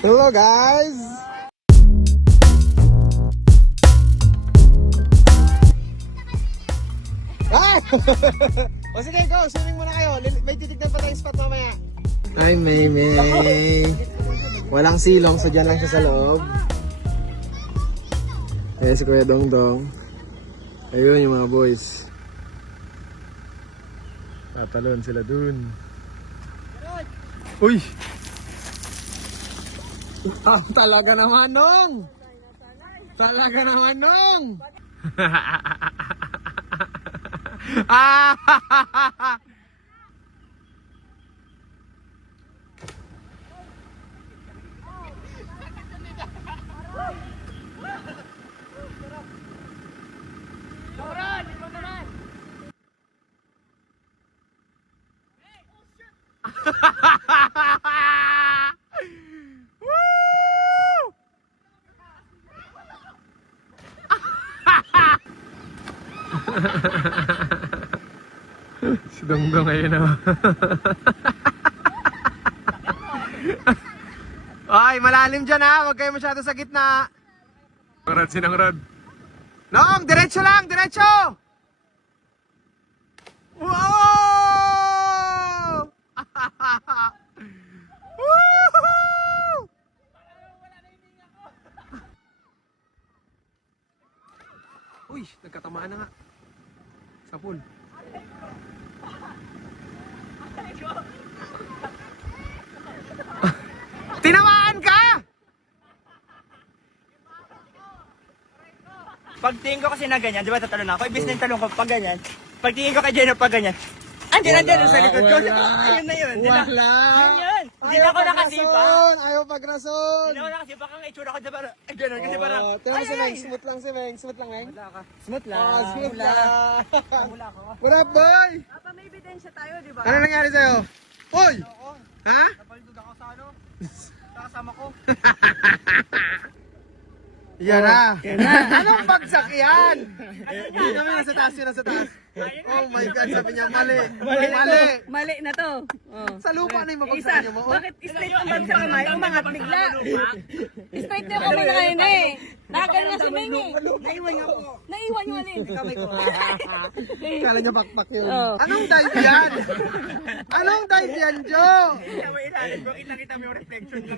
Hello guys! Ah! O sige, go! Swimming muna kayo. May titignan pa tayong spot mamaya. Ay, May. Walang silong, so dyan lang siya sa loob. Ayan si Kuya Dongdong. Ayun yung mga boys. Tatalon sila dun. Uy! Ah, talaga naman nung! Talaga naman nung! Si Dongdong ngayon na. Ay, malalim dyan ha. Huwag kayo masyado sa gitna. Rod, sinang Rod. Noong, diretso lang, diretso! Wow! Woohoo! Uy, nagkatamaan na nga. Sa pool. Tinamaan ka! Pagtingin ko kasi na ganyan, di ba tatalon ako? Ibig na yung talon ko pag ganyan. Pagtingin ko kay Jenna pag ganyan. Andyan sa likod ko. Ayun na yun. Wala! Yun. Hindi na ako nakasipa. Ayaw pagrason! Hindi na ako nakasipa kang itsura ko. Diba? Ay, ganun. Kasi parang... Tingnan si Meng, smooth lang si Meng. Smooth lang, Meng. Smooth lang. Ah, smooth lang. Mula ako. What up, boy? Papa, may ebidensya tayo, di ba? Ano nangyari sa'yo? Hoy! Ha? Napalitod ako sa ano? Sa kasama ko. Yan na. Anong bagsak yan? Hindi kami nasa taas yun, nasa taas. Oh my God, sabi niya, mali. Mali. Mali na to. Oh. Sa lupa na yung Isa, mabagsakan niyo mo. bakit straight ang bag sa kamay? Umangat bigla. Straight na yung kamay na ngayon eh. Nakagano na si Ming eh. Naiwan nga po. Naiwan yung alin. Kamay ko. Kala niya pakpak yun. Oh. Anong dive yan? Anong dive yan, Joe? Ilalim ko. Ilang kita mo yung reflection lang.